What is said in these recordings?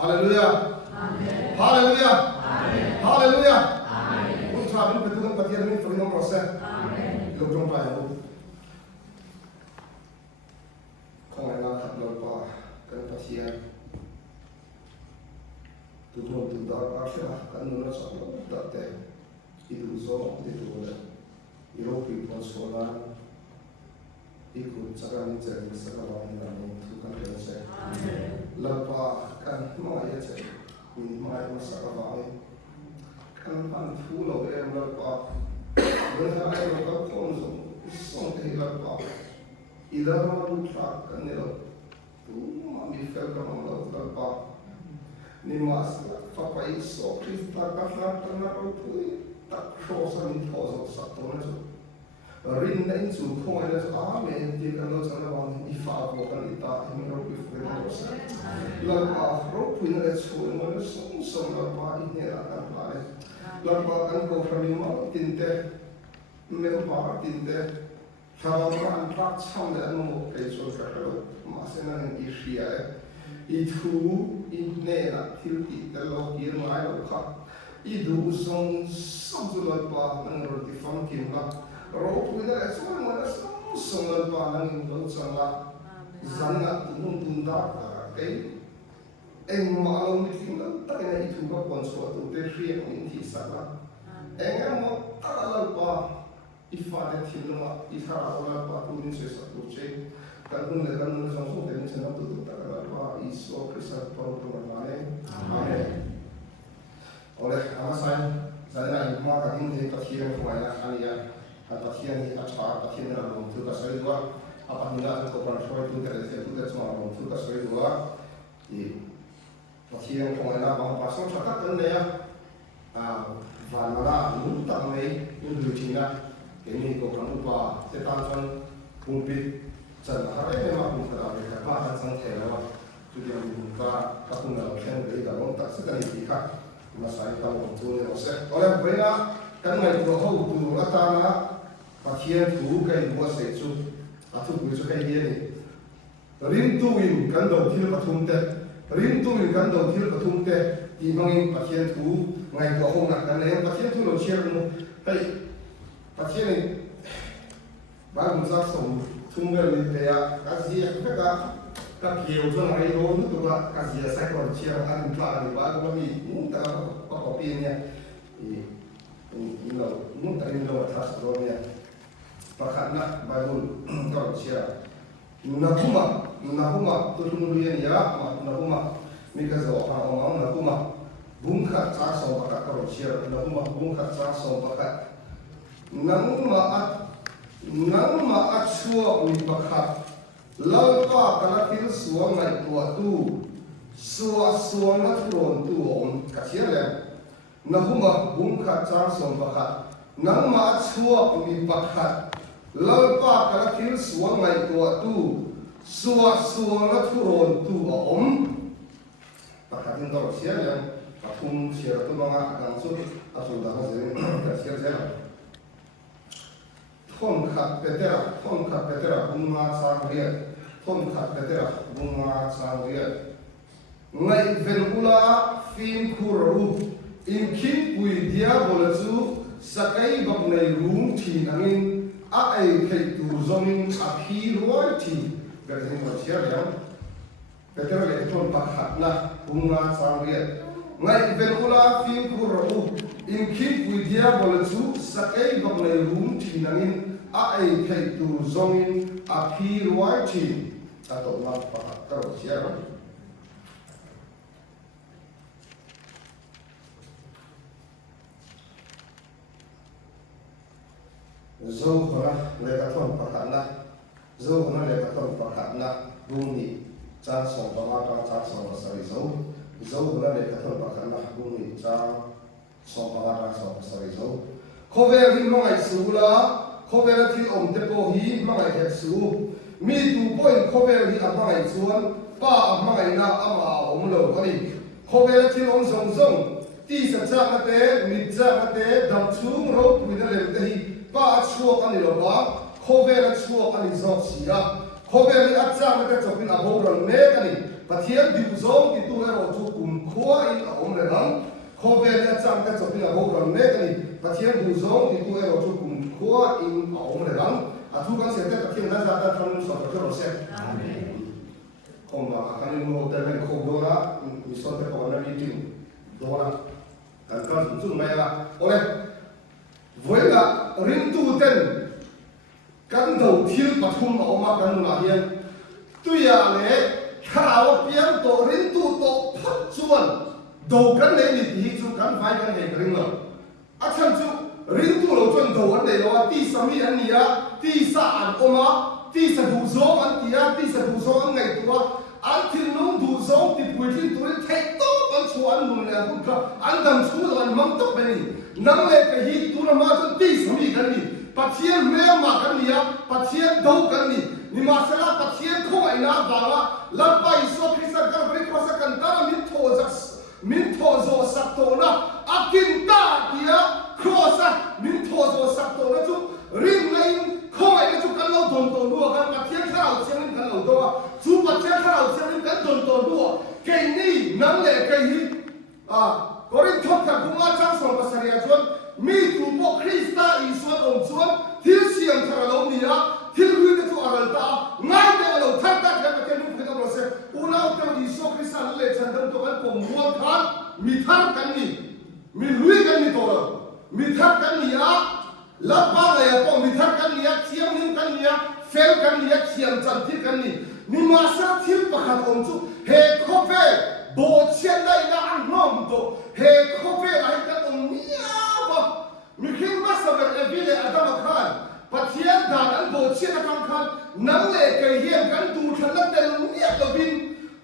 ฮาเลลูยาฮาเลลูยาฮาเลลูยาคุณชาบินเป็นตัวปฏิญาณมิตรน้องรอเซ่ลูกจงไปลูกของไอ้เราขับรถป่ากันปฏิญาณทุกคนทุกดาวอาเซียนกันนู่นนั่นสองดัดเตะอีดูโซ่อีดูเลยอีโรปีพอนโซลาอีกุศลการเจริญสักวันนี้เราทุกคนเรียนเสร็จแล้วป่ากันมาเยอะเสร็จมีมาเยอะสักวันนี้กันพันฟูเราเองแล้วป่าเมื่อไหร่เราก็คนส่งที่เราป่าอีดาเราดูทรักกันเนี่ยเราตัวมันมีเฟลกันเราป่านี่มาสละฟ้าไปสอบคริสต์ตากันแล้วกันเราพูดตัดโซ่สันทอสสัตว์ตัวนั้นรินในสุขของเราอาเมนที่กันเราจะระวังอีฟ้าพวกกันอีตาที่มันเราไปฝึกเราใช่เราเราพูดในส่วนมันส่งเราไปอินเดียกันไปเรากันก็พร้อมมาตินเตเมื่อมาตินเตชาวบ้านรักช่างเดินมุกไปส่วนเรามาเส้นนั้นอีเชียอีทูอินเดียที่ติดแต่เราเกี่ยวกับเราค่ะอีดูส่งส่งจุลปานั่งรถที่ฟังกินละเราพูดได้ส่วนมันส่งจุลปานั่งรถจังละจันทร์ทุ่งตุนดาเกยเอ็งมาลงที่นั่นตั้งแต่อีทูกับคนสวดตัวเทียนอินทิสระเอ็งมาตั้งจุลปาอีฟ้าเด็กที่นั่นละอีฟ้าเอาจุลปาตัวนี้เสียสักตัวเชยกันนู่นเลยกันนู่นส่งส่งเดี๋ยวนี้ฉันเอาตัวตั้งจุลปาอีสโอคริสต์ปาตัวมันมาเลยอาเมนoleh amasan sana imma kating de pathian khwaya khania a pathian ni acha pathian na lom thu ka soi dua apa hina ko pan soi tu tere se tu de chma lom thu ka soi dua i pathian khwaya na bang pasong thaka kan ne ya van mala nu ta mai nu lu china ke ni ko kan upa se tan chon pung pit chan ha re ma pung ta re ka pa tan sang the la wa tu dia pung ka pung la khen de ga long ta se ka ni ka masai tao tu ne ose ole bena kan ngai ko ho tu atana pathian tu kai bo se chu athu bu chu kai ye ni rin tu win kan do thil pathum te rin tu win kan do thil pathum te ti mangin pathian tu ngai ko ho na kan ne pathian tu lo cher no kai pathian ni ba mu sa som thum ga ni te ya ka si ya ka ka kieu cho ngai do nu tu ba ka si ya sai ko cher an tla ni ba ko mi mu ta ko ko pi ne i no mu ta ni do ta so ne pa khat na ba bul ko cher na huma tu tu nu ye ya na huma mi ka zo ha o na huma bung khat cha so ba ka ko cher na huma bung khat cha so ba ka nang ma a chua mi pa khat lau pa kana til suang ngai tua tu suang na thron tu om ka thia le na huma bung kha chang som ba kha nang ma chua mi pa kha lau pa kana til suang ngai tua tu suang na thron tu om pa kha tin do sia le ka thum sia tu ma ang su a su da ha se ka sia se thon kha petera bung ma sa ria thon khat petera bunga changria ngai venula fin khuru in khin pui dia bolachu sakai bak nei room thi nangin a ai khei tu zomin a phi roi thi garin ma sia ya petera le thon pakhat na bunga changria ngai venula fin khuru in khin pui dia bolachu sakai bak nei room thi nangin a ai khei tu zomin a phi roi thi atau apa kalau siapa zau kena lekaton pakatna zau kena lekaton pakatna bumi ca song pamata ca song sari zau kena lekaton pakatna bumi ca song pamata song sari zau kover di mangai sula kover ti om tepo hi mangai het su mi tu point khovel hi amangai chuan pa amangai na ama omlo ani khovel thi om zong zong ti sa cha mate mi cha mate dam chung ro puina le te hi pa chuak ani lo ba khovel chuak ani zok sia khovel hi acha mate chopin abo ron ne ani ปะเทียนดิวซองที่ตัวเราจูกุมขัวอินอมเลยนังขอเวลาจังกันจบเนี่ยโบกันเล็กนี่ปะเทียนดิวซองที่ตัวเราจูกุมขัวอินอมเลยนังอาทุกันเสร็จแต่ปะเทียนนั้นจะได้ทำสอนก็เราเสร็จคงมาการนี้เราแต่เป็นคงโดนละมีส่วนแต่ก่อนนั้นมีจริงโดนละการก็ถึงจุดไหนละโอเควันละริมตู้เต้นกันเดาเที่ยวปฐุมออกมากันหนาเฮียนตัวอย่างเลยข่าวเพียงตัวริมตู้ตัวพัดชวนดูกันเลยนี่ที่จุกันไฟกันเห็นริมละอาจารย์จุริมตู้เราจนดูอันเดียวที่สามีอันนี้ที่สาอันออกมาที่สะดุโซอันที่สะดุโซอันไงตัวอันที่นุ่งดูโซที่ปุยที่ตัวเทคโต้อันชวนนุ่งเลยคุณก็อันดังชูอันมั่งตกไปนี่นั่งเลยไปฮิตตัวมาจนที่สามีกันนี่ปัจเจียนแม่มากันนี่ปัจเจียนดูกันนี่นี่มาสละปัจเจียนคงไอ้น้าบางละลับไปโซพิสักกันบริโภคกันตามินโทโซสักโตนะอากินตาเดียครอสักมินโทโซสักโตนะจุริมเลยคงไอ้นะจุกันเราโดนตัวดูกันปัจเจียนข้าวเชียงกันเราตัวจุปัจเจียนข้าวเชียงกันโดนตัวดูเก่งนี่นั่งเลยเก่งนี่ก็ริมทบกับกุมาจังสองภาษาเรียชวนมีตัวพวกคริสต์อีส่วนองค์ชวนที่เสียงทางเราเนี่ยที่รู้ได้ทุกอะไรตาง่ายแต่เราทักกันกันเป็นลูกเป็นกำลังเสียอุณาเตอีโซคริสต์เลยฉันทำตัวกันผมวัวทันมีทักกันนี่มีลุยกันนี่ตัวเรามีทักกันนี่ลับบ้านอะไรก็มีทักกันนี่เชียงนิ่งกันนี่เฟลกันนี่เชียงจันทร์กันนี่มีมาสักที่ประคับองค์ชุเฮโคเฟโบเชียนได้นะอันน้อมตัวเฮโคเฟอะไรกันองค์เนี่ยบ่มีขึ้นมาสำหรับเอวิเลอาดามขันปัจเจียนด่านอันโบเชียนอาดามขันนั่งเล่เกี่ยเฮียกันดูทันแล้วแต่เนี่ยตัวบิน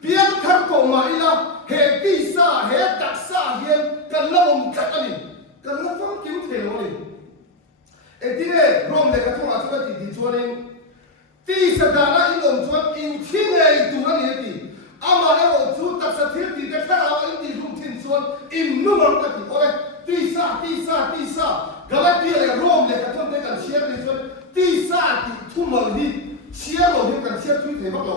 เพียงทักตัวมาอีละเฮติซาเฮตักซาเฮียกันละองค์กันนี่กันละฟังกิมเทโลนี่เอ็ดที่เนี่ยรวมเลยกันทั้งอาชีพที่ชวนเองที่สถานะอินองชวนอินที่ไหนตัวนี้ที่อามาแล้วชุดตัดสถิติแต่ถ้าเราอินที่รุ่งทิ้งชวนอินนู่นนั่นก็ที่โอ้ยที่ซากาลาตีเลยรวมเลยกันทั้งเด็กกันเชียร์ในชวนที่ซาที่ทุ่มมันที่เชียร์เราเด็กกันเชียร์ทุกทีมากเรา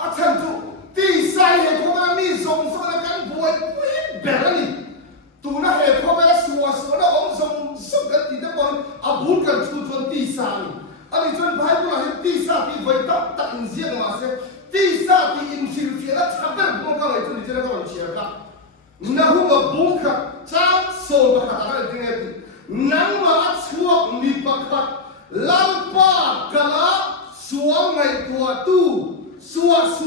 อาจารย์จุที่ซาเหตุเพราะว่ามีส่งสารกันบวยแบบนี้ตัวนั้นเหตุเพราะว่าสัวแล้วองค์ส่งกันที่ตะบนอาบุญกันชุดชวนที่ซาอันนี้ชวนพายบุญให้ที่ซาที่ไว้ตัดอินเสียงมาเสียที่ซาที่อินชิลเฟียแล้วทับกันบุญกันเลยตัวนี้จะได้ก็มันเชียร์กันนะหัวบุญกันจ้าโซ่ประคัตอะไรที่เนี่ยนั่งมาช่วงมีประคัตลัมปากะลาสวงไงตัวตู้ส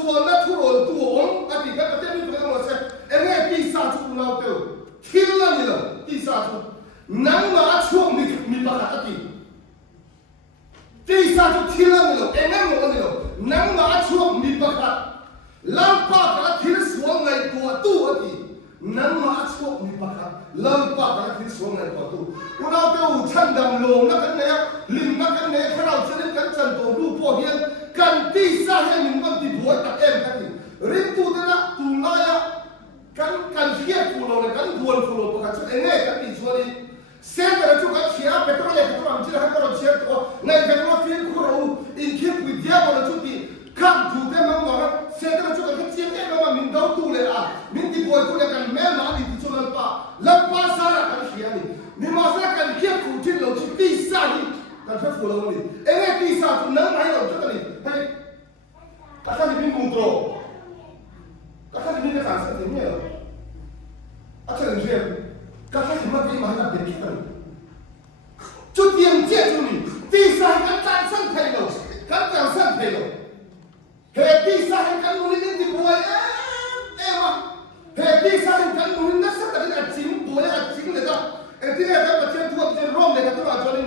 วนัทุรนตัวองค์อดีตก็ประเทศนี้เป็นอะไรเสียเอ็งไงที่ซาจุนเอาเตอที่ละนี่ละที่ซาจุนั่งมาช่วงมีประคัตอดีตที่ซาจุที่ละนี่ละเอ็งไงมันนี่ละนั่งมาช่วงมีประคัตลัมปากะลาที่สวงไงตัวตู้อดีตนั่งมาช่วงมีประคัตลัมปากะลาที่สวงไงตัวตู้อุณาเตอฉันดำลงนักกันเนี่ยลิมนักกันเนี่ยข้าเราเสด็จกันจันตัวรูปพ่อเฮียนกันที่ซาให้มันที่บัวตัดเอ็มกันนี่ริมตัวนั้นตัวน้อยกันเชียร์ฟูโรเลยกันดวนฟูโรประคัตชุดเอ็งไงกันที่ช่วยเซนต์เราจุกันเชียร์เป็นตัวเล็กตัวมันจะให้เราเชียร์ตัวในกันว่าฟิลคูโรอินคิปวิทยาบอลชุดที่ข้ามถูกได้มั้งว่าเซนต์เราจุกันเชียร์เอ็งว่ามินดาวตัวเลยมินที่บัวตัวเลยกันแม่มาดิที่ชุดลับป้าสาระกันเชียร์นี่มาสาระกันเชียร์ฟูที่เราชุดที่ซาฮีกันเชียร์ฟูโรนี่เอ็งไงที่ซาจุนั่งไหนเราจุกันนี่เฮ้ยก็ท่านมีมุงโตก็ท่านมีกระสังสันติเนี่ยอาจารย์เรียนก็ท่านมาที่มาให้เราเป็นที่ตั้งจุดเยี่ยมเจ้าจุนี่ที่ซากันการสั่งไทยเรากันการสั่งไทยเราเหตุที่ซากันมุนินที่บัวมาเหตุที่ซากันมุนินนั่นสักแต่ละจริงบัวจริงเลยจ้ะเอ็ดที่เนี่ยก็ประเทศทั่วประเทศร่วมเลยกันทุกอย่างนี่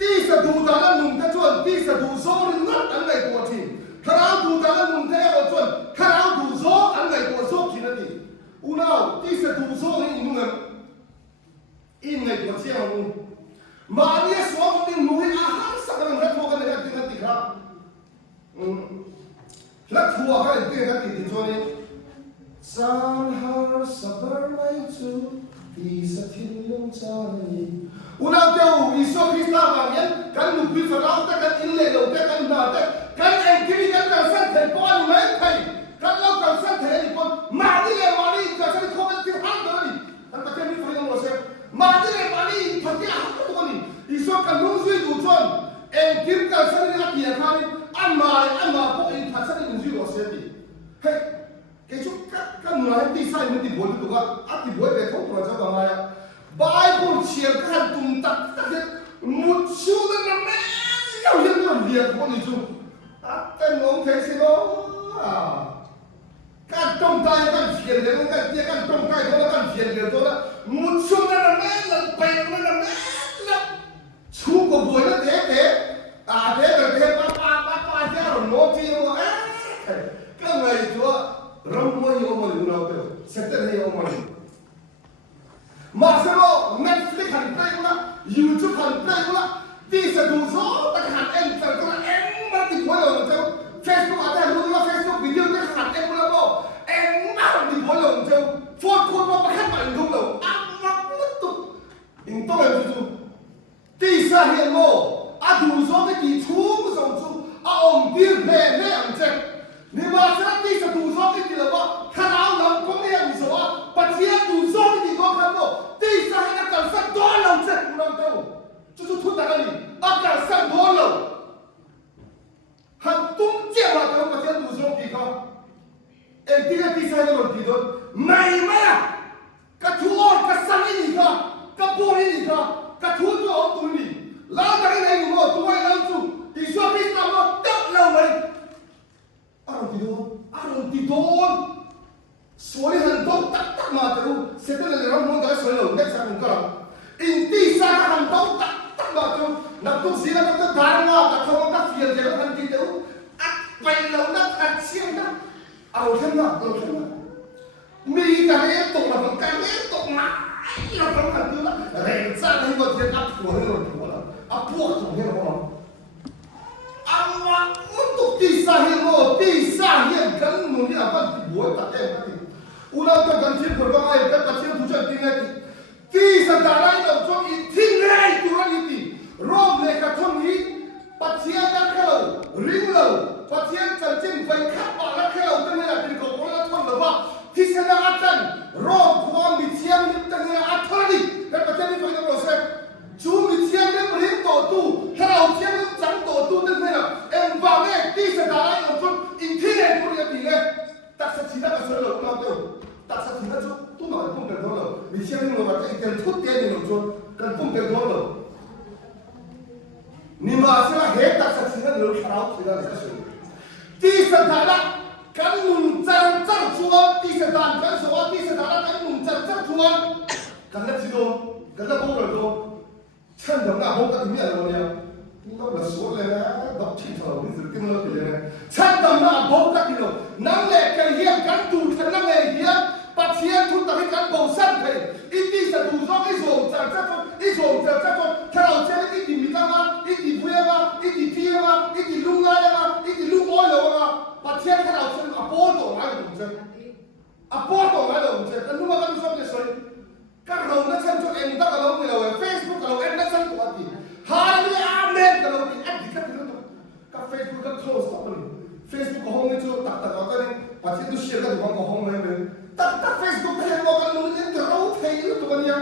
ที่สะดุดานนุ่มที่ชวนที่สะดุดโซ่นั่นอันไหนตัวทีข้าวดูดานนุ่มที่เราชวนข้าวดูโซ่อันไหนตัวโซ่ทีนั่นนี่อุณาที่สะดุดโซ่นี่นุ่มอินไหนตัวเชี่ยวนุ่มมาเนี่ยสวมนี่นุ่มอาหารสักการะทั่วกันเลยที่นั่นที่ครับและทั่วกันที่นั่นที่ชวนนี่สังหารสับร์ไม่จูที่สะทิ้งลงใจอุณาเจ้าอิสุคริสต์มาเนี่ยกันนุบิฟราอุตกันอินเลโลแต่กันนาแต่กันเองที่มีกันสั่งเทปอนไหมไท kan nung zui du chuan eng kim kal san ni atia khan ama po in tha san in zui ro se ti he ke chu kan nu hai ti sai ni ti bol tu ga a ti bol be thong pro cha ba ma ya bible chiar kan tum tak tak mut chu na me yau yen no lia ko ni chu a kan ngom the si no kan tong tai kan phiền le kan tia kan tong tai ko kan phiền le to na mut chu na me la pai na me la chu ko boy na te te te pa te ro no ti mo kan ngai to ram mo yo mo lu na te se te ne yo mo ma se ro Netflix han play ko na YouTube han play ko na ti se du zo ta han en ta ko en ma ti ko lo te Facebook ada lu na Facebook video ta han en mo lo en ma ti ko lo te phone ko ma khan ma lu lo ma tu in to le tu ti sa hiền mô đủ số cái gì chú của dòng chú ông tiên về ông chết nhưng mà sẽ đi sẽ đủ số cái gì là bao khăn áo lắm có nghe gì số bà chia đủ số cái gì có khăn mô ti sa hiền là cảm giác đó lòng chết của lòng đâu chú thút ta cái gì cảm giác đó lòng hàng tung chia mà đâu bà chia đủ số gì không em ti sa hiền là gì đó mày mà cái chú ôn cái sang cái gì không cái bố cái gì không cái thú cho ông tụi mình lao cái này ngồi tụi bay lao chú thì số biết làm nó đắp lâu mày anh thì đồn số đi hàng đồn tắc mà tụi sẽ tới là nó muốn cái số lâu nhất sang cái nào in ti sa hàng đồn tắc mà tụi nằm tụi xí là nó tới đàn mà cả không có phiền gì nó thành kinh tế bay lâu nó thành xiên đó thêm nào mi cái này tụi là một cái này tụi mà nó không cần thứ đó ra đây một thiên áp của nó rồi áp buộc của nó anh mà muốn tụt ti sa hiền cần muốn đi làm gì buổi tập em cái gì ulang tôi cần chuyện của ai cái chuyện thủ chân tiếng này ti sa ta lại đâu cho ít thiên này tu ra đi rom này cả thôn ý bắt chuyện đã khâu ring lâu bắt chuyện chân chân phải khắp vào đã khâu cho nên là tiền của nó thôn là bao thì sẽ là ăn chân rom của mình chiêm những cái này ăn thôi đi cái bắt chuyện đi phải làm sao chú mình chiêm những cái hình tổ tu khâu chiêm những trắng tổ tu nên là em vào đây ti sa ta lại đâu cho ít thiên này tu ra đi này ta sẽ chỉ là cái số lượng nào đâu ta sẽ chỉ là tu mà không cần thôi rồi mình chiêm những người mà cái tiền thuốc tiền nhiều rồi cần không cần thôi rồi nhưng mà sẽ là hết ta sẽ chỉ là người khảo thì là cái số ti sa ta lại kan mun chan chan chuan ti sa dan kan so ti sa dan kan mun chan chan chuan kan la chi do kan la bo do chan da na bo ka ti mi lo nya nó là số này là đọc chỉ thở bây giờ cái nó thì này chan da na bo ka ti lo nang le cái hiền kan tu kan nang le hiền bắt hiền tu ta cái kan bo san thầy ít ti sa tu so cái zo chan chan ít zo chan chan thao che ít ti mi ta ma ít ti bue ma ít ti pi ma ít ti lung la ma ít ti lung oi lo ma bắt hiện cái nào xem apollo lại được chưa? Apollo lại được chưa? Cái lúc mà các bạn xem rồi, các đầu nó xem cho em ta cái đầu người nào Facebook cái đầu em nó xem của gì? Hallelujah, amen cái đầu thì em thì các thứ đó, các Facebook các close up rồi, Facebook có không nên cho tắt cái này, bắt hiện tôi share cái gì có không nên mình tắt Facebook cái này có cái lúc những cái đầu thấy nó tụi mình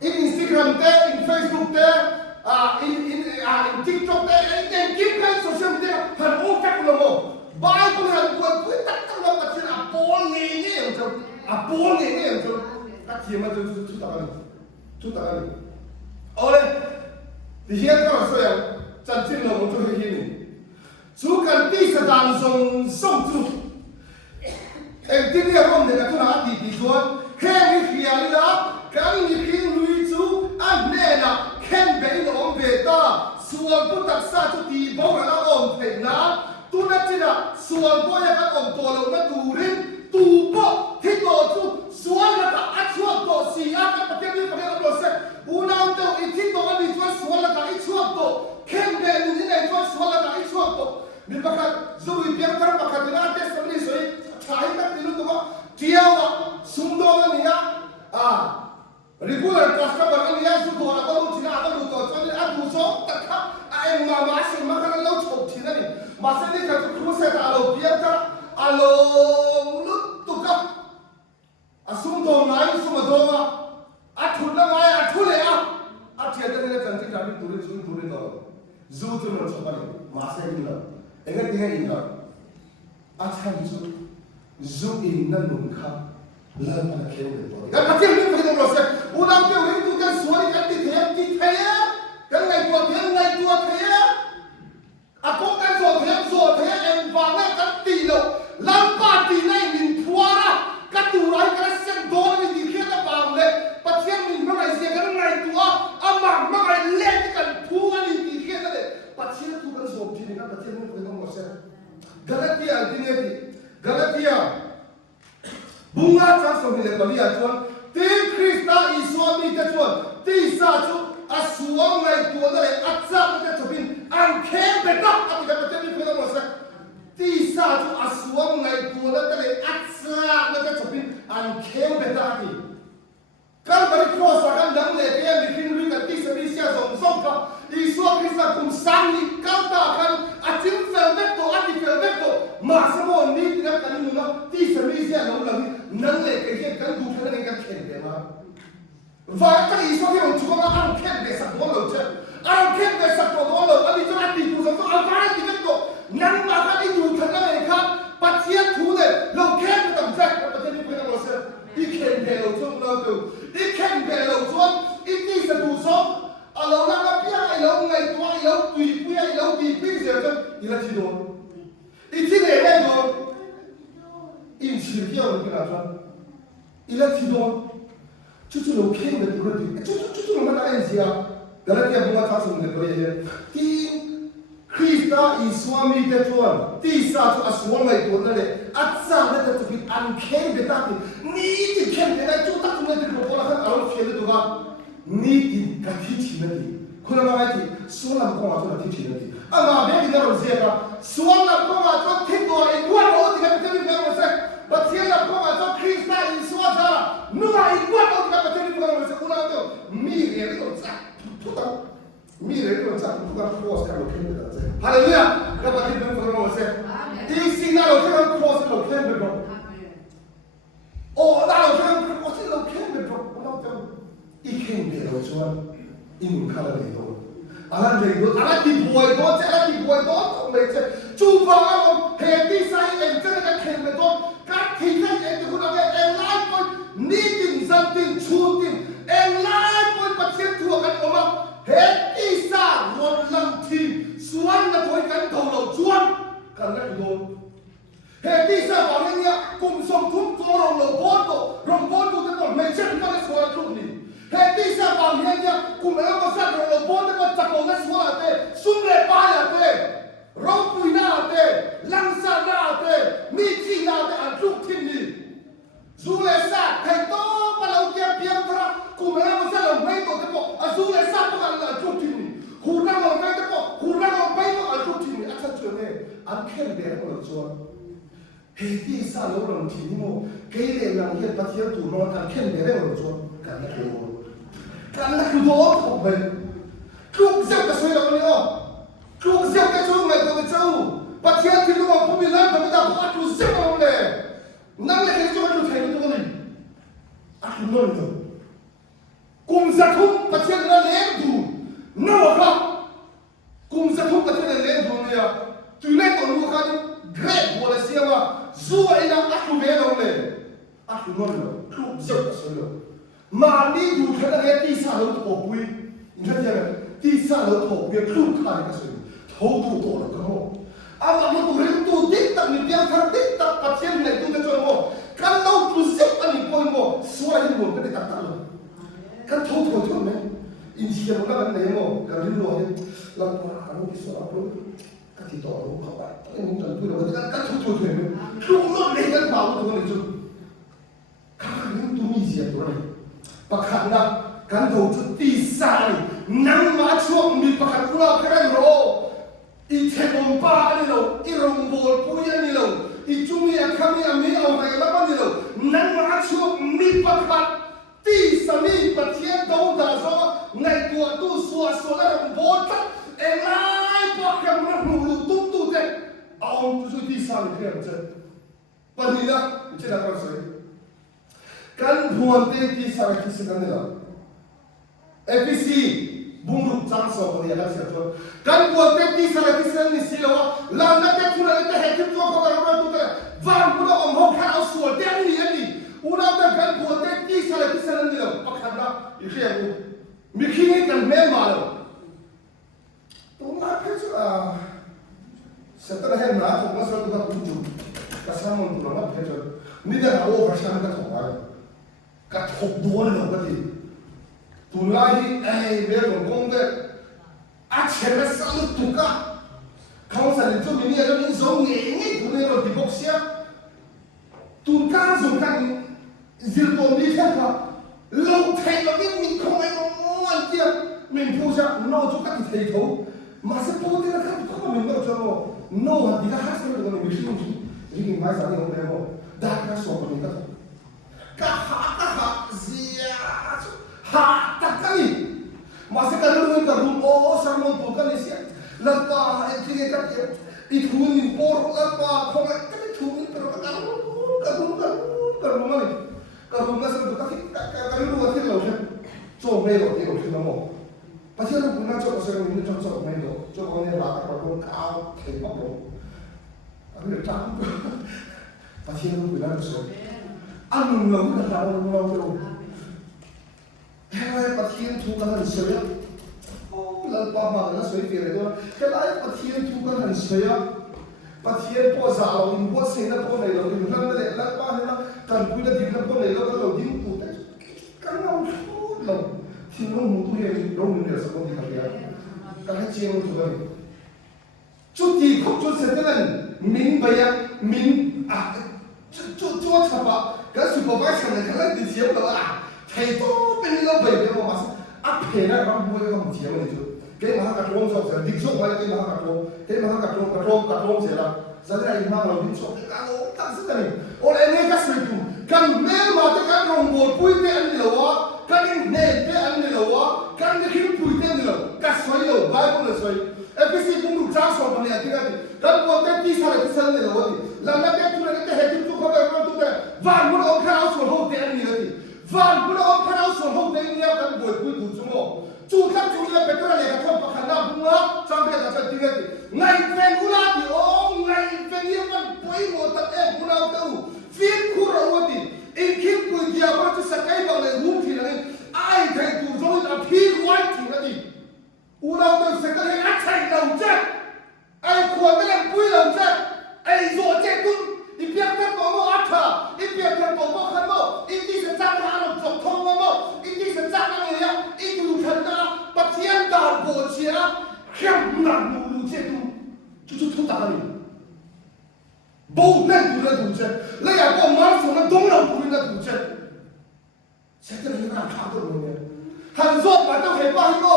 in Instagram thế, in Facebook thế, in TikTok thế, in kim cái social media, thành ô các luôn không? Bible hàng quần quyết tắt tắt lòng cái chuyện Apple nghe em cho Apple nghe em cho các thiên mà chú ta cái này ôi thì hiện các bạn xem chân chính là một trong những cái này chú cần đi sa đàn sông sông chú em tin đi không để các chú nói thì chuan khen đi kia đi đó cái gì khi lui chú anh nè là khen bé nó ôm về ta xuân tu tập sa chú thì bao là nó ôm thể ná tu na china sual boya ka om to lo na turin tu po thi to chu sual na ka achua to si a ka pa ke pa ke lo se una to I thi to ani chu sual na ka I chu to ken be ni ni chu sual na ka I chu to ni pa ka zuri pe ka pa ka na te sam ni soi thai ka ti lu to tiawa sum do na ni regular customer ni ya su to na ko lu china ka lu to chu ni a du so ta ka em ma se ma ka lo chop thi na ni mà sẽ đi cái khu xe ta alo bia ta alo lúc tụ cấp sung tông zoom tu ni to zoom tu non sopan masa ini lah enggak tinggal ini lah akan zoom in nan nungka lalu pada kau itu kan pasti ni pergi dalam proses ulang tu orang tu kan suara kan di thaya kan ngai tua thaya aku kan suara environment kan tilo lampa tinai min puara katurai kan siang dor ni dikira bang le pasien min mengai siang kan ngai tua amang mengai lek kan puara ni dikira le pasien tu kan suara ni kan pasien ni pergi dalam proses Galatia bunga transform ni Galatia tuan tim Krista Iswami te tuan ti sa tu asuang ngai tua le atsa te chopin angke beta api ka te ni pergi dalam proses ti sa tu asuang ngai tua le atsa te chopin angke beta api kalau beri kuasa kan dang le dia bikin lui ka ti semi sia zong ka Iswa Krista kum sang ni kau tak akan acim felbeto ati felbeto masa mo ni tidak kan nuna ti semi sia lo lagi nang le ke kan du kan kan ken de ma va ka Iswa ke on chuka an ken de sa do lo che an ken de sa do lo ani jo ati tu so an va ti ko nang ma ka ni du kan le ka patia tu de lo ken de tam sa ko te ni ko na lo se I ken de lo chung lo tu I ken de lo chung I ti sa tu so alo na pia ilo ngai tua ilo tui pia ilo ti pi se ka ila ti do I ti ne le do in chi pia o ka na ila ti do chu lo ken de ko ti chu lo ma na sia Galatia bunga ta sum ne do ye ti Krista Iswami te tuan ti sa tu aswang ngai tu na le atsa na te tu an ken de ta ni ti ken de na chu ta tu ne ti ko la kan alo fiel do ga ni ti ka ti chi na ti kuna ma ti so la ko ma to na ti chi na ti ama be ni na ro se ka so la ko ma to ti do e kwa ro ti ka ti ni ro se ba ti la ko ma to Krista Iswa ta no ai kwa ro ti ka ti ni ro se kuna to mi re ro sa tu ta mi re ro sa tu ka ko sa lo ken de ta Haleluya ka ba ti ni ro se ti si na lo ka ko sa lo ken de ro o na lo ka ko sa lo ken de ro na to iken de lo chuan in kala de do alan de do ala ti boy do me che chu ba lo he ti sai en te ka ken de do ka ti ka en de ku na en lai ko ni tin san tin chu tin en lai ko pa chen tu ka ko ma he ti sa ron lam ti suan na thoi kan do lo chuan kan na do he ti sa ba ni ya kum som thum to rom bo to te me chen ka le suan tu ni Heti sa bangnya kumela masa lo bonde ko takona swala te sumle paya te rompu na te langsa na te miti na te antuk tini zule sa kai to pala ukia piam tra kumela masa lo mai to te ko azule sa to kan antuk tini hurna lo mai te ko hurna lo mai to antuk tini acha chone an ken de ko lo chon heti sa lo ron tini mo kai le nang ye patia tu no kan ken de ko lo chon kan na ko Karena kedua kau kluk siap ke suai lawan dia, kluk siap ke suai mai kau berjauh, pasien ti lu mampu bilang tapi tak buat kluk siap lawan dia, nang lagi cuma kluk kayu tu ni, aku non tu, kumzatum pasien na lendu, nawa kumzatum pasien na lendu ni ya, tu lek orang lu kan grab boleh siapa, zua ina aku bela boleh, aku non tu, kluk siap ke suai mà đi dù thế là cái tí xa lâu thổ bùi nhìn thấy chưa tí xa lâu thổ bùi khúc khai cái sự thấu tụ tổ là cái mô mà tụ hình tụ tích tập mình biang thang tích tập bạch trên này tụ cái cho mô căn lâu tụ xếp anh mình bôi mô xoay hình mô cái này tập luôn căn thấu thổ thổ này in chi một cái vấn đề mô căn lý rồi là mà anh đi xoay luôn các thị tỏ luôn không phải anh muốn chẳng tôi đâu các thấu thổ thổ này không nó lấy cái bảo tụ này chứ các những tụ mi gì tụ này Pakat nak kan do ti sai nang ma chuak mi pakat ula kan ro I the bom pa ni lo I rom bol pu ya ni lo I chumi a kami a mi au ha la pa ni lo nang ma chuak mi pakat ti sa mi patien do da so nai tua tu so la rom bol ta e lai pa kam na lu tu te au tu ti sa ni krem che pa ni na che la ka sai kan buante ti sa ki se kan la FPC bung ruk chang so ko ya la sia to kan ko te ti sala ti sala ni silo la na te thura te he ti to ko ra tu te van bu do ho kha au so te ni ani una te kan ko te ti sala ni lo pa khan na i khia bu mi khini kan me ma lo to ma pe sa setara he na to ma so to ka bu ju ka sa mon tu na pe so ni da o va sha ka to wa ka thok do lo ka ti tu lai ai be ko kong de a chen na sa lu tu ka không phải là cho mình nghe cho những dấu nghề ngay của nên rồi thì bốc xếp tụi ca dùng căn diệt tồn đi theo cả lâu thầy là biết mình không ai ngon kia mình phụ ra nó cho các thầy thấu mà sẽ phụ thế là không mình đâu cho nó hạt đi ra hát sẽ được mình biết không chứ mình mai sáng đi hôm nay không đã các số của mình các hạ gì hạ tất cả đi mà sẽ cả luôn cả luôn ô sang môn tụi cái này sẽ lần qua anh kia các em ít huống mình bỏ lần qua không ai cái huống mình pero cả luôn này cả luôn là sẽ được các luôn cái lâu chứ cho mấy rồi thì cũng không mồ bây giờ cũng đang cho cái sự mình cho mấy rồi cho con này là các con cao thể bọc rồi anh được trắng bây giờ cũng đang số ăn ngấm là nào rồi hay là bây giờ thu cái hình sợi lần qua mà nó sợi phía này thôi cái lại bây giờ thu cái hình sợi bây giờ bỏ ra rồi mình bỏ xe nó bỏ này rồi mình lần này lần qua này nó cần quy định nó bỏ này nó cái đầu tiên tụt đấy cái nào chút đâu thì nó muốn tôi hiện đâu mình để sao không thì cái cái chuyện nó tụt đấy chút gì không chút sẽ thế này mình bây giờ mình chút chả bảo cái supervisor này cái này thì thiếu rồi thầy tôi bên nó về cái mà áp hệ này bằng bùi bằng thiếu này chứ cái mà các ông rồi định số hay cái mà các ông sẽ là giờ này màเราđịnh số cái ông tăng sức này ông ấy nghe cái sự cần mẹ mà cái ông bùi bùi thế anh đi đâu cái nè thế anh đi đâu cái cái bùi thế đi đâu cái xoay đâu bài cũng là xoay FPC cũng đủ trang số này thì cái bùi thế tí sao đi đâu thì làm cái thứ này cái hệ thống chúng có cái tụi này và muốn ông khai áo số hậu thế anh đi đâu van bữa ông khai áo số hậu thế nhau cái bùi bùi tụt xuống ngô chú khắp chú là phải có là không có khả năng đúng không trong cái là chuyện gì vậy ngày về cú la thì ông ngày về nhiều con bùi một tập em cú lao đâu phiền cú rồi thì in khiếp bùi kia có chút sắc cái bằng này hú thì là ai thấy tụt rồi là phi quay thì là gì cú lao đâu sẽ có thể ắt thành đầu chết aiควรcái làm bùi đầu chết ai rồi chết tụtอีเปียกแค่ตัวโม่อัดเถอะอีเปียกแค่ตัวโม่ขันโม่อีที่จะจ้างมาเราจบทองโม่อีที่จะจ้างอะไรอ่ะอีดูขันนะปะเทียนดาวโบเชียเข้มหนักมูลูเจตุจู่ๆทุกตาเลยโบนั่นดูแลดูเจแล้วอย่างก็มาส่งนั้นต้องเราดูแลดูเจเสร็จแล้วยังขาดตัวเนี่ยหันซอกมาต้องเห็นว่าฮิโก้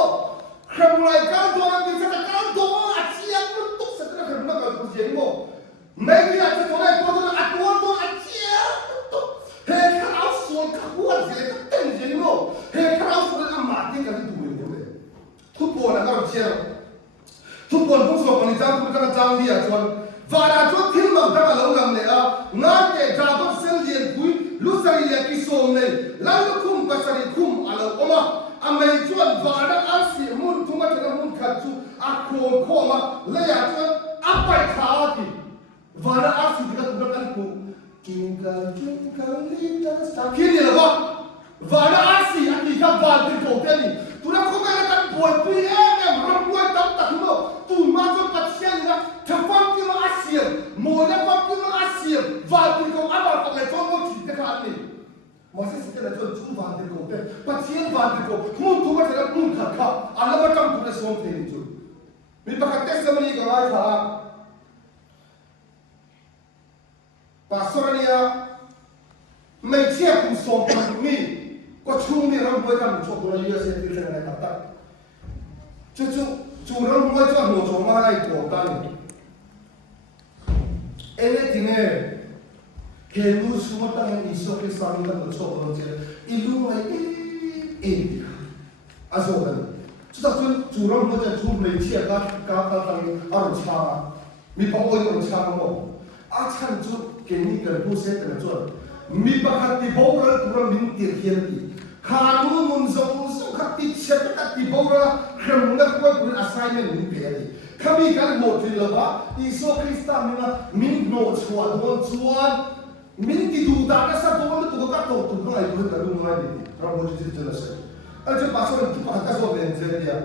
ใครอะไรก้าวตัวนั้นจะก้าวตัวอัดเสียงมันตุ๊กเสร็จแล้วเห็นว่าก้าวตัวเสียงโม่ไม่มีอะไรจะทำให้ตัวนั้นอัดตัวอัดเสียงตุ๊กเฮ้ยข้าวสวนข้าวเสียงก็เต็มเสียงโม่เฮ้ยข้าวสวนอามาที่กันที่ดูเลยทุกคนนะครับเชียร์ทุกคนต้องสอบกันในจ้างทุกการจ้างที่อ่ะชวนวาระชุดทิ้งเราตั้งแต่เราหลังเลยอ่ะงานเกี่ยวกับเส้นเลียนคุยลุสเลียกิโซมเลยแล้วคุ้มกับสริคุ้มอะไรออกมาอเมริกันวาระอาเซียมุนทุกมาที่เรามุนขัดจูอักโคนข้อมาเลยอ่ะชวนอัปไปขาที่วาระอาเซียที่เราต้องการกูTwinkle twinkle little star ที่นี่เหรอวะวาระอาเซียที่กับวาระที่โกเตนี่ตัวนั้นเขาไม่ได้กันป่วยปีเองเนี่ยรับป่วยตั้งแต่ที่โน่ตัวมาจนปัจจัยนะถ้าฟังที่มาอาเซียโมเดลฟังที่มาอาเซียวาระที่เขาอาบะอะไรฟังว่าที่เด็กอะไรมาเสียสิ่งที่เราจูวาระที่โกเตปัจจัยวาระที่โกมุ่งตัวมาที่เรามุ่งขัดข้าอะไรมาทำตัวเราส่งเทนิจูมีประกาศเทศมันนี่ก็ได้ค่ะPastornya mencari sopan mi, kau cuma orang buat kan coba dia sendiri dengan kata, cuma orang buat kan mau coba lagi bukan. Ini ni, Hindu semua tangan Islam Islam itu coba saja, ilu ini, asalkan. Cuma orang buat cuma mencari kata orang cara, mi pakai orang cara mo. Akan tu kini kerbuset terjun. Mipak hati bauran kurang mintir kiri. Kamu munzong hati cepat hati bauran kram na ko kun assignment min pe ani kami kan mo tri lova iso krista min no chwa don chuan min ti du da na sa don tu ka to tu ka ai ko ka du ngai ni ra mo ji jena se a je pa so tu pa ka so ben je dia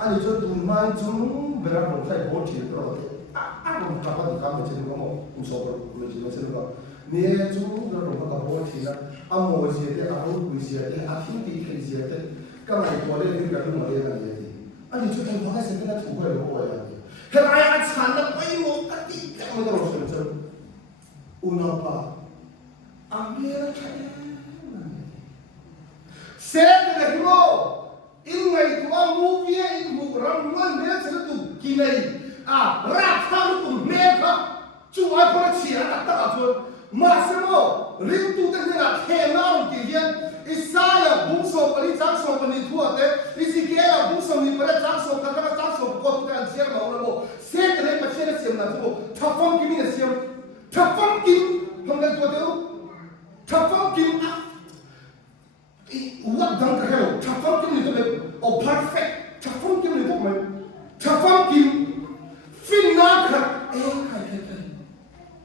ani jo tu mai chung bera no sai bo ti ro a ko ka pa ka me je ko mo so ko me je se ko ni chung bera no ka bo ti na a mo je de a ho ku je de a fin ti ke je de ka mai ko le ni ka du mo le na ye ti ani jo tu pa se ka tu ko le ko ya he ai a chan na pai mo ka ti ka mo ro so je Unapa, ambil saya tidak tahu. Ingai tu amu dia ibu ramuan dia satu kinai. Rakam tu mereka cuma percaya tak tahu. Masih rindu dengan kenal dia. Isaya bungsu peri jangso peri tua te. Isikela bungsu ni peri jangso kata jangso kau tu kan siapa orang saya tidak percaya siapa tu. Thapam kimi siapa. Thapam kim, hanggang tua tu, thapam kim what dang kahelo, thapam kim ni tu oh perfect, thapam kim ni tu thapam kim, finna kah, kai,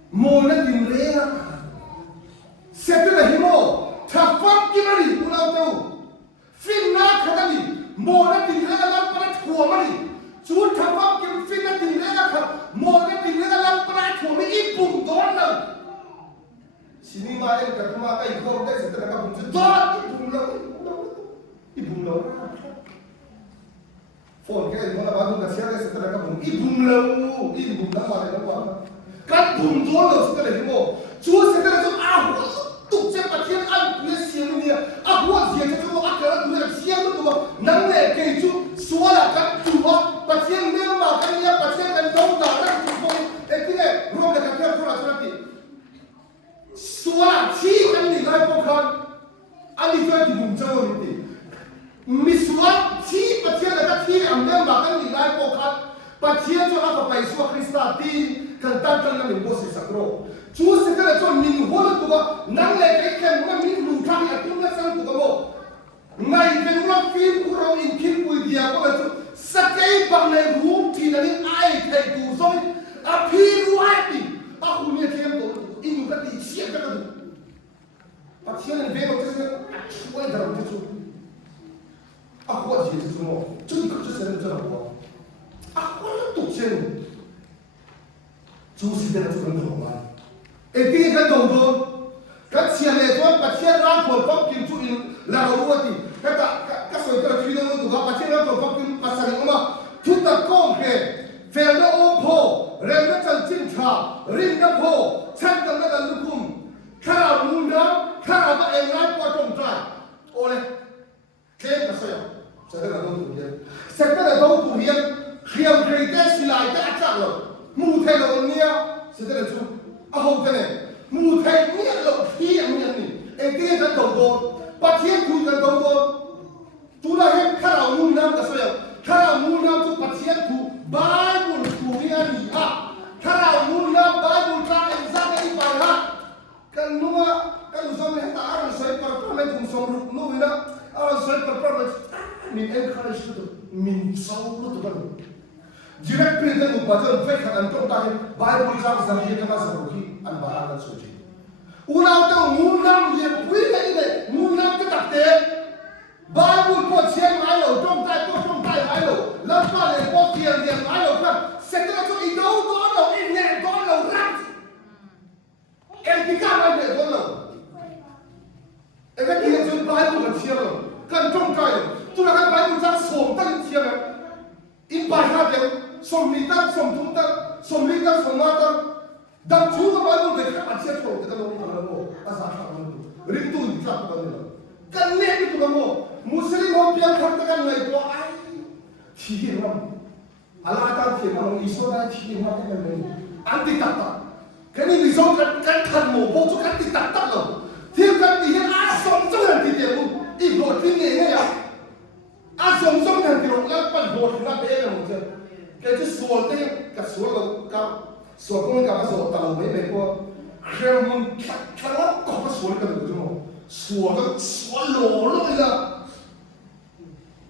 mona din rena kah, settle himo, thapam kim ni ulau tu, finna kah ni, mona din rena lam parat kuah mani, cuma thapam kim finna din rena kah, mona din rena lam parat kuah mani ipung doang. Sini main kat rumah kai kau dah setelah kau pun ibum lau. Phone kai mana baru dah siapa setelah kau pun ibum lau mana lau. Kan bum lau setelah itu, cuma setelah itu tu cepat siang punya siang ni, siang itu akhirnya tu siang tu nang le kai tu suara kan cuma pasien ni makan dia pasien kan tahu dah tu pun ekine rumah dekat dia surat suara ci kan ni lai pokan ani tu di bum jauh ni misua ci pasien dekat ci ambil makan ni lai pokan pasien tu apa pai suara Krista ti kan tangan ni bos sakro cuma setelah tu minggu tu nang le kai kan minggu kami aku nak sang tu kamu ngai benua film kurang inkin pui dia ko tu sakai bangai room ti nani ai thai tu so api ruati aku ni kem tu inu kat di siap kat tu pasien ni bego tu aku dah tu aku aje tu semua tu kat tu sen tu aku tu sen tu sidang tu kan tu eti kan tu kat siang le tu pasien ram ko pop kim tu in la ruati kata kasoi kata video tu apa cina tu pakai pasal rumah tu tak kompe felda opo remda cancin cha rinda po cantam na lukum kara munda kara ba engai potong trai oleh kem kasoi saya dah tahu tu dia saya dah tahu tu dia khiam kreatif silai tak acak lo mutai lo ni saya dah tu ahau kene mutai ni lo khiam ni eti kan tahu pasien tu kan tahu tu lah yang kalau muna kasih kalau muna tu pasien tu Bible tu dia ni kalau muna Bible tak exam ni pada kan nua kan usah ni tak orang saya performance fungsi nu ina orang saya performance min encourage tu min sawu tu kan direct present tu pasal fake kan tu tak Bible tak exam dia kan seruki an bahagian suci ulau tu muna dia punya ini muna tu tak te Bible po siang ayo dong tai ayo lepas le po siang ayo kan setelah tu idau dono ini dono ram etika mana dono eka dia tu Bible kan siang kan dong tai tu nak Bible tak som tak siang in bahasa dia som litar som tuntar som litar som matar dan juga Bible dekat aja tu kita lalu kalau asal kamu rindu di tak kamu kan ni itu kamu Muslim orang yang katakan lagi tu ay cium Allah tak cium isu dah cium apa yang anti tata kan ini isu kan mau bocor kan anti tata loh tiap kan dia asam jangan dia pun ibu tinggi ya asam jangan dia lapan bocor nak dia macam kerja suatu kan suatu pun kan suatu tahu mereka kerana kalau kau suatu kan tu suatu lolo lah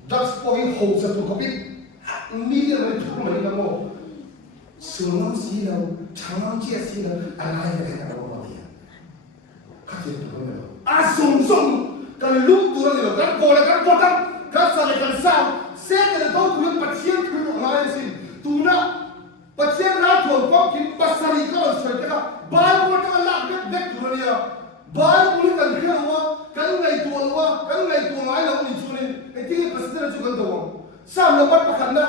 drugs point hold sa tu kapit million man tu man na mo sunam sila chamam chia sila alai na ka mo dia kasi tu man asum sum kan look tu na kan bola kan potang kan sa kan sa se na to tu patient tu ngai sin tu na patient na tu ko kin pasari ka so ka bai mo ka la dek tu na bai mo kan ka wa kan ngai tu ngai la ni chu ni e ti pastor chu kan do sa na pat pakhan na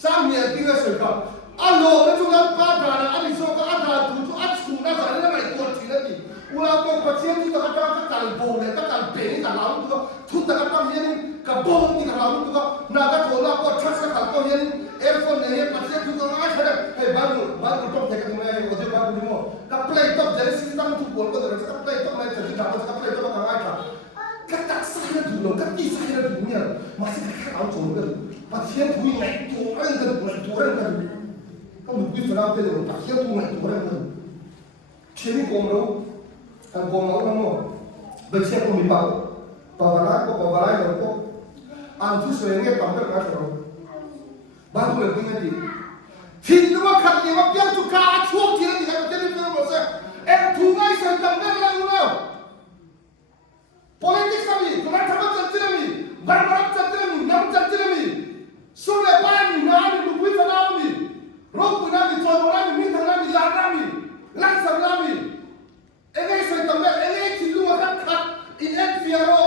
sa mi a ti ga so ka alo na chu kan pa da na ani so ka ada tu chu a chu na da na mai tu ti na ti ula ko patient ti ka ta ka kal bo le ka kal pe ka la tu tu ta ka pa yen ka bo ni ka la tu ka na ka to la ko trust ka ko yen earphone ne patient tu ka na ka he ba to te ka tu na ko de ba ni mo ka play top genesis ta tu ko ko da ka play top na cha ti ka ka play top ka ka kata saya dulu, kata saya dunia masih kakak tahu cuma pasien tuh naik turun kan, kamu bukan pernah tahu pasien tuh naik turun kan, ciri komro, kan komro kamu, baca kamu bau, bawarai kamu, antu sebenarnya pamer kan, baru lebih nanti, tindakan kerja yang juga acuh tidak jadi film masa, tungai sentam berlalu. Politik kami, kemantapan jantirami, barbarak jantirami, nam jantirami, sulle pani, nami, bukui tanami, roku nami, toro nami, minta nami, larami, langsam nami. Engai saya tambah, engai cilu akan kat, inen fiaro,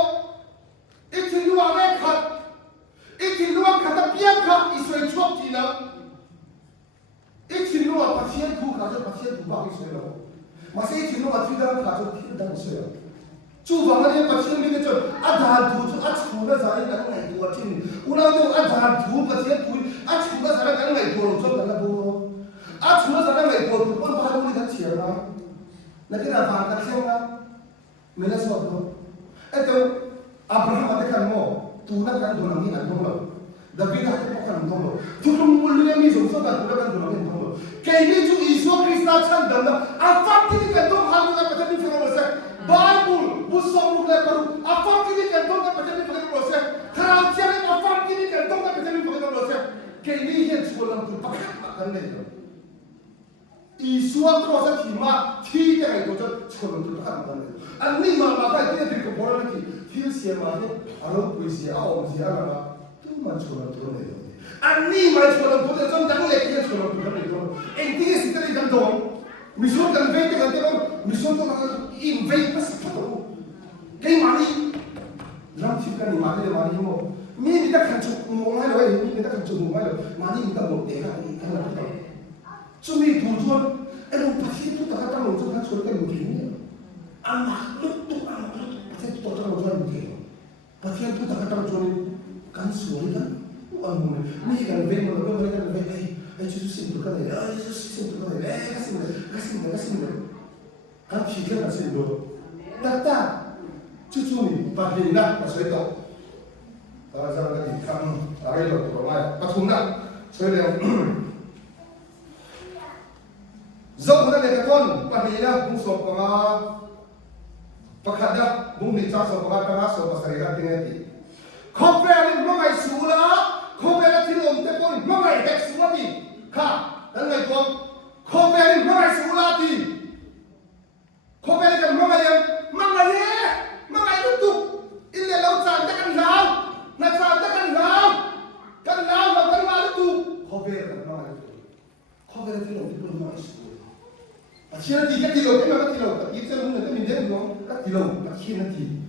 cilu akan kat, cilu akan tapi kat, isoi chok tina, cilu akan pasien tu, kaje pasien tu bagi saya, masih cilu akan tidak kaje tidak saya. Cuba mana pasien ni macam ada tu cuma saya kan ngai tu macam ni. Ulang tu ada tu pasien tu cuma saya kan ngai tu macam mana boh. Cuma saya ngai tu pun baru ni dah siapa. Nanti dah faham tak siapa. Mana sebab tu? Itu Abraham ada kan mo. Tu nak kan tu nanti nak dong. David ada kan dong. Tu mulia ni semua kan tu kan dong. Kini tu Yesus Kristus kan dong. Apa kita kan dong hal kita macam ni firman saya. Bible busong mulai baru apa kini kan dong kan macam ni firman saya. Kerajaan apa kini kan dong kan macam ni firman saya. Kini yang sekolah tu pakai makan ni. Yesus terus terima tidak itu sekolah tu pakai makan ni. Ani mama kan dia tidak boleh lagi. Feel siapa ni? Arab puisi awam siapa lah. Tu macam sekolah tu ni. Ani macam sekolah tu ni. Jangan jangan lagi sekolah tu ni. Intinya kita ni kan dong. Misal kan vete kan tero, misal tu kan invite pas patu. Kay mari, lam sih kan mari mo. Ni kita kan cuma ngai loh, ni kita kan cuma ngai loh. Mari kita mau tega ni kan lah. Cumi tujuan, pasti tu tak kata mau kan suruh kan mungkin. Anak tu pasti tu tak kata mau mungkin. Pasti tu tak kata mau kan suruh kan. Ni kan vete mo, mereka kan vete. Jesus itu kan ya, Jesus itu kan ya, kasih. Kan fikir kasih dulu. Tata, cucu ni, pakai nak pasal itu. Kalau jangan lagi kamu, hari itu ramai, patungnak, saya Zau kita lihat kon, pakai nak musuh pengar, pakada, bumi cakap pengar pengar, so pasal itu tinggal di. Kau pergi mengai sulah. Kau bela tilom tepon mengai hek suati, kah? Dan mengai tuang, kau bela mengai suati, kau bela kan mengai itu, ini laut cantik kan lau, nak cantik kan lau itu, kau bela kan mengai itu, kau bela tilom tepon mengai suati. Akhirnya tiga tilom, mana tilom? Kita selalu nanti minjem dong, kat tilom, akhirnya tiga.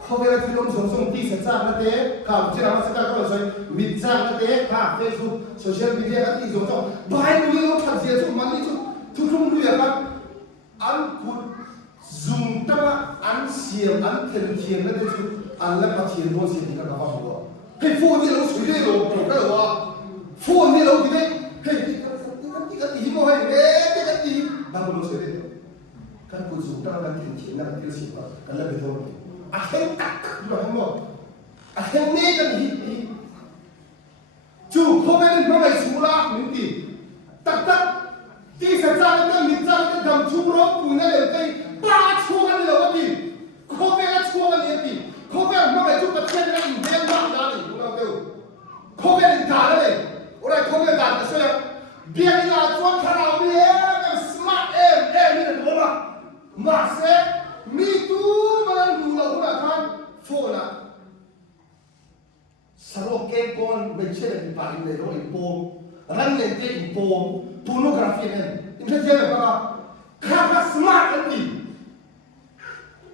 Kau bela film song ti secah nanti, kau cakap sekarang kalau saya media nanti, kau Facebook, sosial media nanti song, baik dulu tak dia tu mani tu dulu ya kan, angkut zoom tama, ansiam, antensiam nanti tu, Allah pasti yang dosa kita apa semua. Hei, phone ni lo sudah lo, program lo, phone ni lo kita, hei, kita tiba hei, baru lo sudah tu, kan kau zoom tama antensiam nanti tu siapa, kalau betul. Akhir tak dulu mo, akhir ni kan hi. Ju kau beri mengai sulah nanti, tak di sejarah kita minta dalam jumlah punya lepai, bah cuan lewati, kau beri cuan lewati, kau beri mengai tu kecil lagi, cái đàn cái xoay biên là chuột thằng nào đi em smart em đi được mà sẽ mi tu mà đủ là cũng là than phô là sao cái con mình chơi là bài này nó bị bom rắn lên cái bị bom pornography này em thấy chưa là khá smart anh đi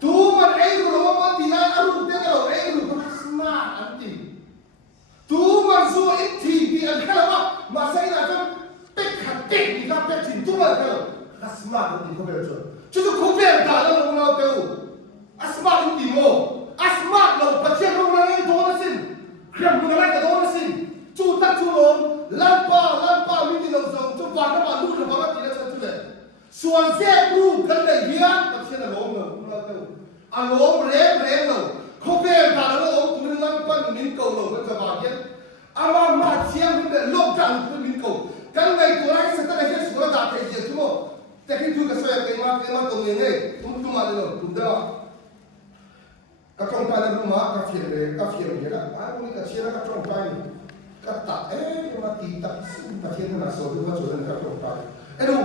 tu mà ấy rồi mà đi là anh luôn thế nào ấy rồi smart anh đi tu mà rồi ít thì anh khai là mà sẽ là cho biết khát biết đi ra biết thì tu mà cái là smart anh đi không phải rồi chứ không biết cả là nó nào đâu smart anh đi mò smart là bắt chiếc nó này đó là xin khám nó này đó là xin chú tắt chú lồng lan pa mình đi đâu rồi chú vàng nó mà luôn là bao nhiêu là chú nàyส่วนเจ้าผู้กันเลยเฮียตัดเชือกล้มเลยเราเต้าอันล้มเร่งเลยเขาเป็นการล้มตัวนั้นปั้นมินเก่าเลยมันจะบาดเจ็บอามาเชียงเป็นล้มจังตัวมินเก่ากันเลยตัวนั้นสักแต่เห็นสุดาแต่เจ้าชั่วแต่ที่ถูกกระแสเกิดมาตรงนี้ไงตุ้มมาเลยตุ้มเด้อกระจงไปแล้วรู้มากระเฟียร์เนี่ยนะอันนี้กระเชียร์กระจงไปกระตัดมาตีตัดกระเชียร์น่ะสอนดูว่าสอนกระจงไปดู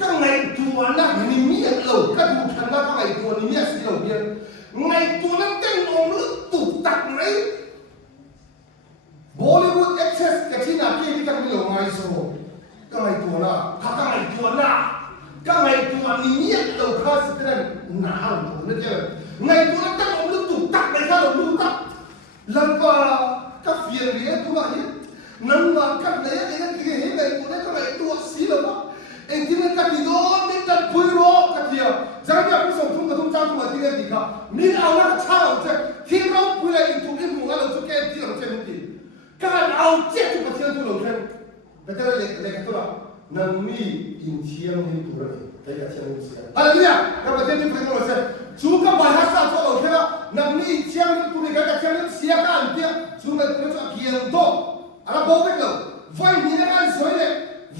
ข้างในตัวนั้นนี่มีอะไรก็ดูทันว่าข้างในตัวนี้มีสิ่งเหล่านี้ในตัวนั้นเต้นองลึกตุกตักไหนบอลลีวูดเอ็กเซสกับที่นาที่ที่กันไม่หลงไงโซ่ข้างในตัวน่ะข้างในตัวน่ะข้างในตัวนี้มีอะไรข้าศึกนั้นหนาวตัวนั้นเจ้าในตัวนั้นเต้นองลึกตุกตักในข้าเราดูตักแล้วก็เฟียร์เรียตัวนี้นั่นว่ากันเลยไอ้นั่นคือเห็นในตัวนั้นข้างในตัวสีเหลืองเอ็งที่นั่นกันที่โดนนี่กันคุยร้องกันเดียวจะให้ผู้ส่งทุ่งกระทุ่งจ้างตัวที่นั่นดีครับนี่เอาหน้าเช่าจะที่เราคุยอะไรถูกอินหัวเราจะแก้ที่เราเช่นนี้การเอาเจ็บทุกประเทศทุกโลกนั้นแต่ถ้าเล็กตัวนั่นมีอินเชียงนี่ตัวนี้แต่ก็เชียงนี่เสียอะไรเนี่ยกับประเทศที่เป็นเราเช่นชูกับวาฮัสซาตัวเราแค่นั่นมีเชียงนี่ตัวนี้ก็เชียงนี่เสียกันเดียวชูกับตัวนี้จะเกี่ยวตัวอะไรบอกไม่ถูกไฟมีในการสวยเลย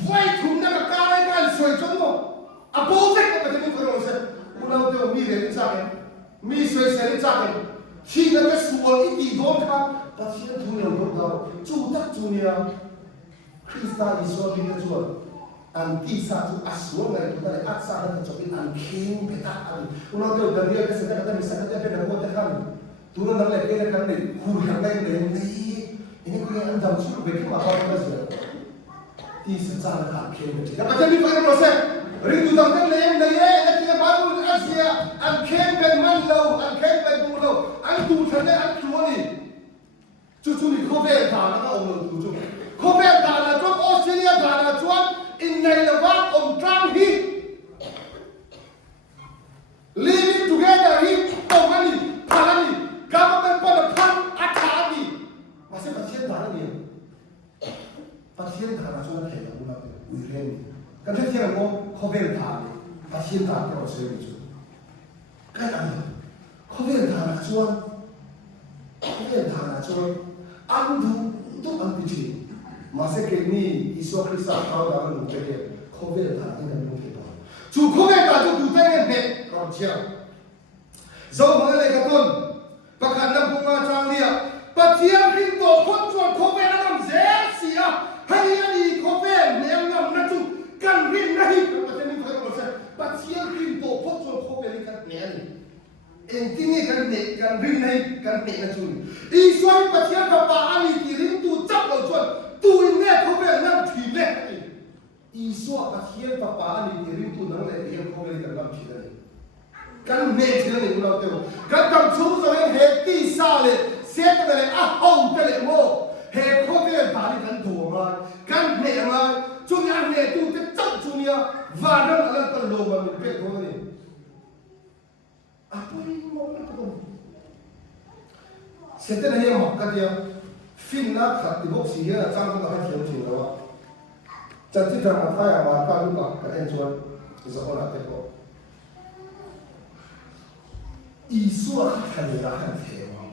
ไว้ถุงนั่นก็การให้การสวยจนหมดอ่ะโป๊ะเด็กก็เป็นที่คนเราเช่นเราเดี๋ยวมีเรื่องจักรมีสวยเสรีจักรที่นั่นก็สวยอีกทีโดนครับแต่ที่นั่นทุนเราดูเราจูตักจูเนี่ยคริสต์อิสระมีแต่จวนอันที่สาธุอัศวรในตัวนั้นอัศวรจะเป็นอันเข่งเปตาอันเราเดี๋ยวเดี๋ยวก็เสร็จแล้วก็มีสักแต่เป็นนักบวชกันตัวนั้นเลยเป็นกันเลยคู่ยังได้เลยนี่ini kuya ang dam suruh bekin apa apa saja di secara akhir. Dapat jadi pada proses rindu tentang lem leye, nak kita baru Asia, akhir bermalau, akhir bermulau, antu sana antu ni, cucu ni kau berdah nak orang cucu, kau berdah nak cuan Australia dah nak cuan, inai lepas Trump hi, living together hi, orang ni, paling ni, government pada pan atas ni. Masih pasien mana ni? Pasien mana cuma kayak apa nak ujian? Kan dia cakap kau berdah, pasien tak kau sendiri tu. Kan ada, kau berdah cuma, kau berdah cuma, andu tu andu je. Masih kini Yesus Kristus kau dah menunjukkan kau berdah ini menunjukkan. Cuma kau berdah tu tu tengah ni kau cakap. Jauh mana lagi kau? Pakai nak bunga cang dia. ปัจเจียงขึ้นตัวคนชวนโคเวนน้ำเสียให้ยันอีโคเวนเลี้ยงน้ำนั่นจุกันริมนะฮิปัจเจียงนี่เขาบอกว่าปัจเจียงขึ้นตัวคนชวนโคเวนกันเนียนเอ็งที่นี่กันเด็กกันริมนะฮิกันเด็กนั่นจุอีส่วนปัจเจียงกับป่าอันนี้ที่ริมตูจับเราชวนตูเนี่ยโคเวนนั่งถีบเนี่ยอีส่วนปัจเจียงกับป่าอันนี้ที่ริมตูนั่งเลยเลี้ยงโคเวนกันนั่งถีบเลยกันเมฆที่นั่นเองเราเต็มกันทำชู้ตัวเองเฮตีซาเลยเสียกันเลยอ่ะเอาไปเลยโม่เฮโคเวนบาลีกันตัวมากันเนมาจุนี่อันเนตูจะจับจุนี่วาดันอะไรกันโลมาเป็นเป็ดคนนี้apa ini mau apa tu? Setelah yang makan dia, finna khati bok sih ya, jangan kau hati yang cina wa. Jadi jangan kaya makan lupa kalian jual sekolah teko. Isu akan dirahan tewa.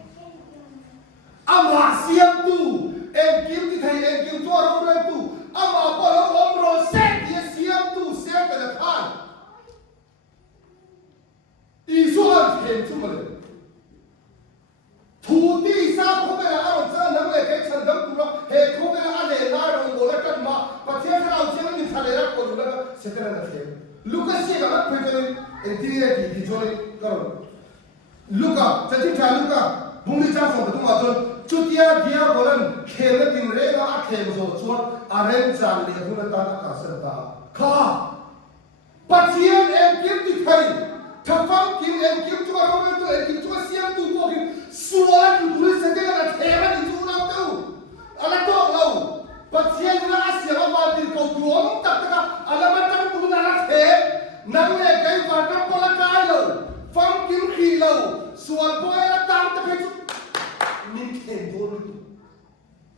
Ama siap tu, engkau kita engkau tu orang tu, ama kalau orang set dia siap tu, siap kedepan. Isu akan cuma le. Tuti sah kau bela orang jangan nak le kek sandang tu lah, he kau bela ada larang boleh kan mak sih kalau perjuangan intinya di jual kalau luka jadi cara luka bumi jauh betul betul cutia dia bolan khele tim rela akhir so jual aren jang dia guna tanah kasar ta kah pasien kim di thai thapam kim kim cuma orang tu kim cuma siam tu kau kim suara tu tulis saja kan thera di jual tu alat tu lau pasien guna asyik apa di kau jual tak tak alamat tak tu guna alat the nang le kai bakar pola kai lau fam kim khi lau suara boy la tang tak pecu min ken dulu tu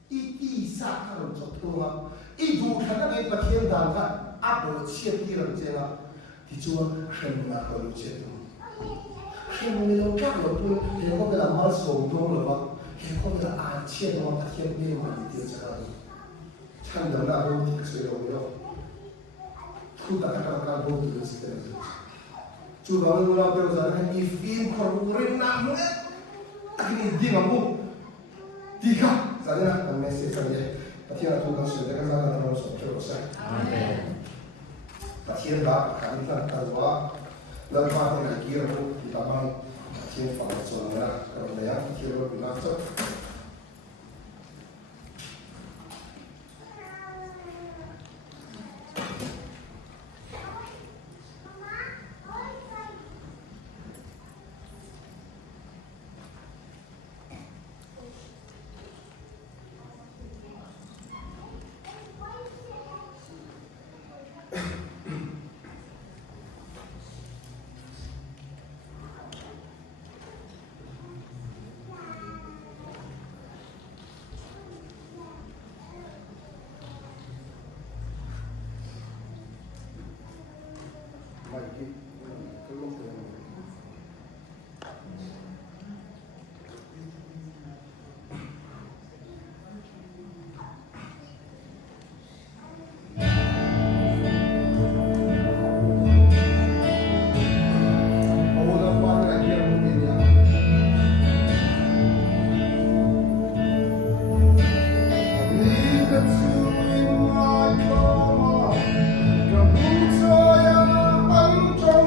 iti sakar jotunga ibu kana ngai pasien dah kan apa siap dia rencana dijual kena kalau cedera, kena lo kan lo pun dia kau bila masuk dong lo bang, dia kau bila aceh dong tak siap dia mana dia cakap, canda lah lo tidak sesuai lo, tu tak kata lo tu sesuai. Cuba lo mula berjalan ifin korurin nak mula, akhirnya dia mampu, tiga, saja nak mesej saja, tapi nak tugas sudah kan sangat terus terus. Pasien dah kami tak tahu dan apa yang kira tu kita bang pasien faham soalnya kalau dia kira benar tu. Come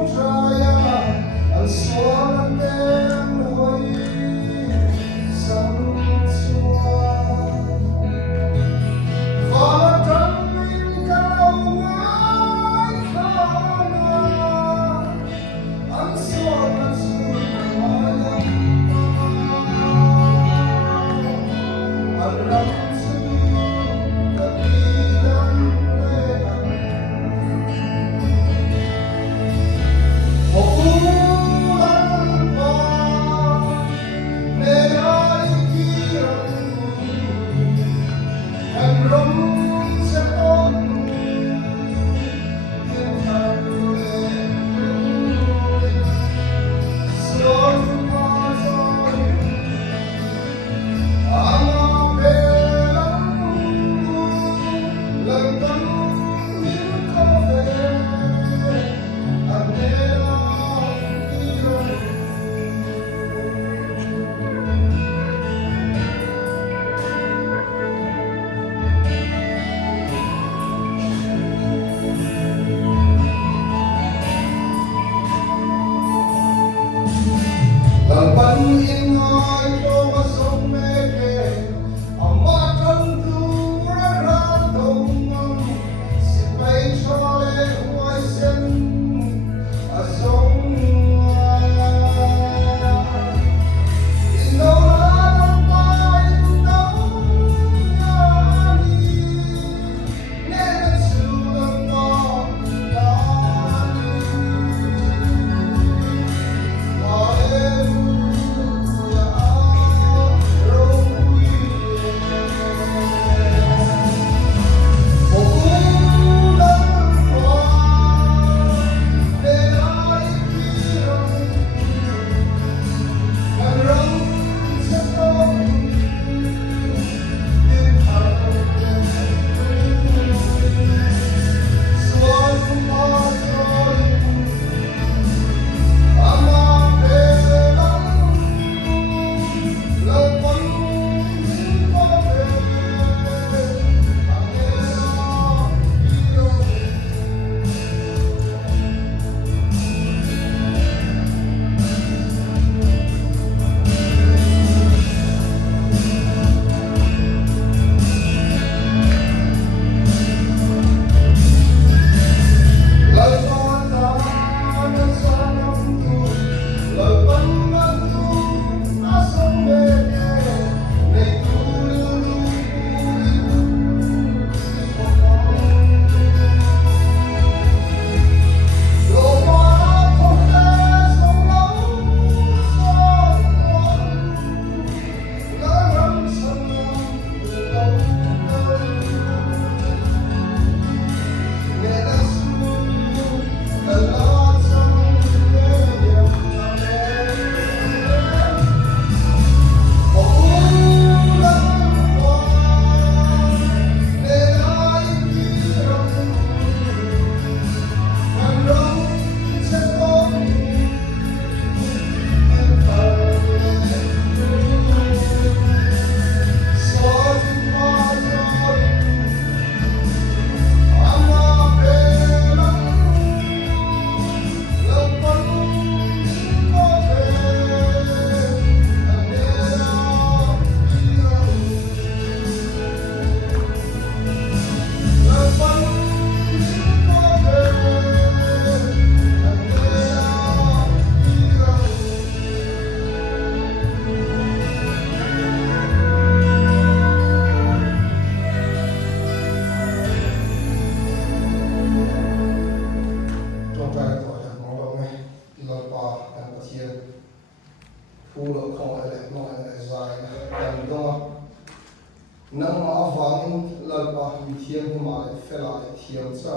mi thiam huma le fela le thiam cha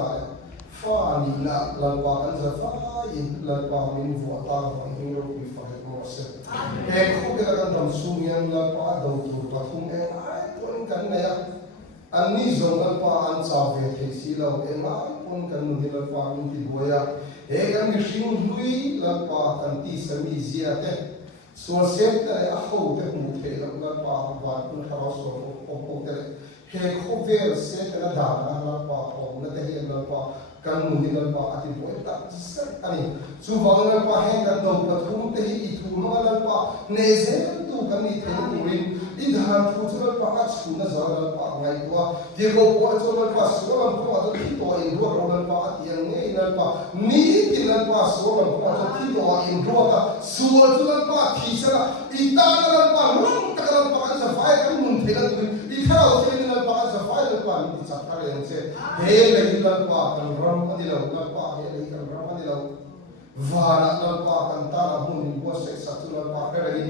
fa ni na lalpa kan za fa in lalpa min vo ta wa ni ro pi fa mo se e ko ke kan dam sum yang lalpa do tu ta thum e ai ton kan na ya an ni zo lalpa an cha ve the si lo e ma pon kan nu lalpa min ti boya e kan mi shing lui lalpa kan ti sa mi zia te so se ta a ho te mu the lalpa wa kun kha so o te he ko ve se ta da na lalpa o na te he lalpa kan nu lalpa ati boy ta sa ani chu wa lalpa he kan do pa thum te hi I thu ma lalpa ne se kan tu kan ni the tu rin I dhan thu chu lalpa ka chu na za lalpa ngai to ye ko ko chu lalpa so lam ko to thi to in ro ro lalpa ati ang ngai lalpa ni ti lalpa so lam ko to thi to in ro ta su chu lalpa thi sa I ta lalpa rum ta lalpa kan sa fai kan mun the la tu I thao the lalpa kan sa fai lalpa ni ti cha ka le se he le lalpa kan ram ani lo lalpa he le kan ram ani lo vana lalpa kan ta la mun ko se sa tu lalpa ka le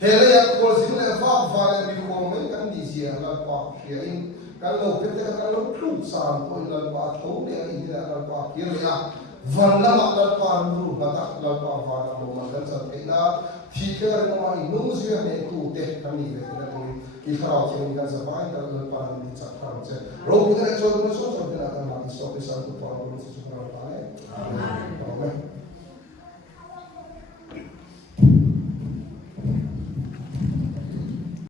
hele ya ko sin le va le bi ko men kan di sia lalpa he in kan lo pe te kan lo tru sam ko lalpa tho le I la lalpa ki le ya van la ma lalpa ru ba ta lalpa va la lo ma kan sa pe na thi ke no ma I no zia me ku te kan ni ve le to I farao che kan sa vai kan lalpa ni cha kan che ro ku ne cho no so kan na kan ma so pe sa ko pa ro so pa ne amen